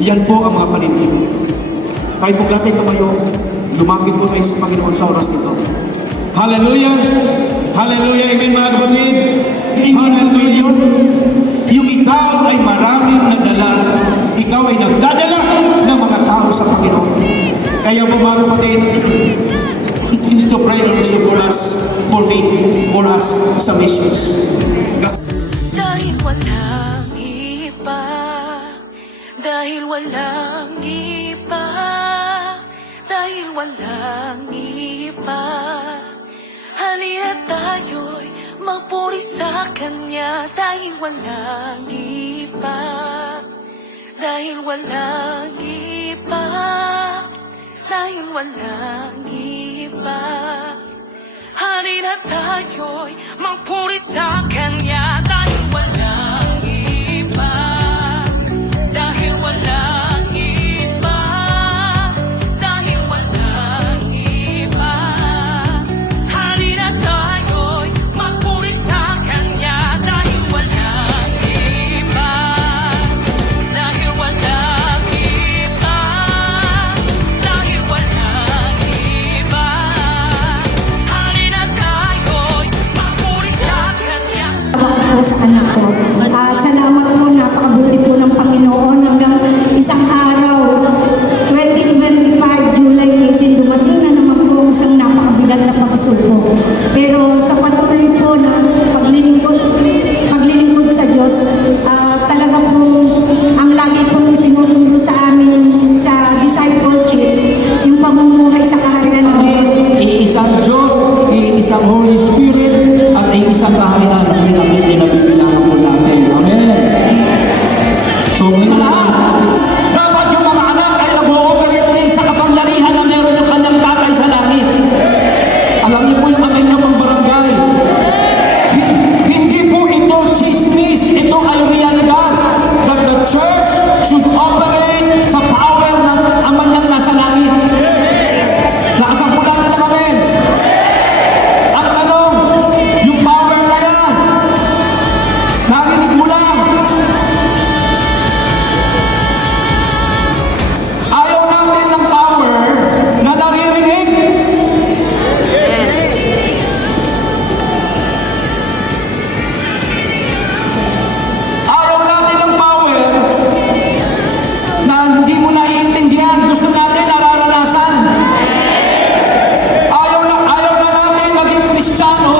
Yan po ang mga panindigan. Tayo po natin tumayo, lumapit po tayo sa Panginoon sa oras nito. Hallelujah! Hallelujah! Amen mga kapatid! Hallelujah! Yung ikaw ay maraming nadala, ikaw ay nagdadala ng mga tao sa Panginoon. Kaya po mga kapatid, continue to pray also for us, for me, for us sa missions. Dahil walang iba, dahil walang iba, dahil walang iba, halina't tayo'y magpuri sa Kanya. Dahil walang iba, dahil walang iba, dahil walang iba, halina't tayo'y magpuri sa Kanya. Dahil walang iba, dahil walang iba, dahil walang iba, halina't tayo'y magpuri sa Kanya. Dahil walang iba, dahil walang iba, dahil walang iba, halina't tayo'y magpuri sa Kanya. Po sa anak ko. At salamat po, napakabuti po ng Panginoon hanggang isang araw, 2025, July 18, dumating na naman po ang isang napakabigat na pagsubok. Pero sa patuloy po na paglilingkod sa Diyos, talaga po ang lagi pong itinuturo sa amin sa discipleship, yung pamumuhay sa kaharian ng Diyos. Iisang Diyos, iisang Holy Spirit, at iisang kaharian na pinabibilangan po natin. Amen. So, sa lahat, dapat yung mga anak ay nag-ooperate din sa kapangyarihan na meron yung kanyang tatay sa langit. Alam niyo po yung aming namang barangay. Hindi po ito chismis, ito ay realidad that the church should operate sa power ng ama niyang nasa langit. Lakasan po natin ang amen. Ang tanong, yung power na yan, narinig mo lang. Ayaw natin ng power na naririnig. Ayaw natin ng power na hindi mo naiintindihan. Gusto natin nararanasan. Ayaw na natin maging Kristiyano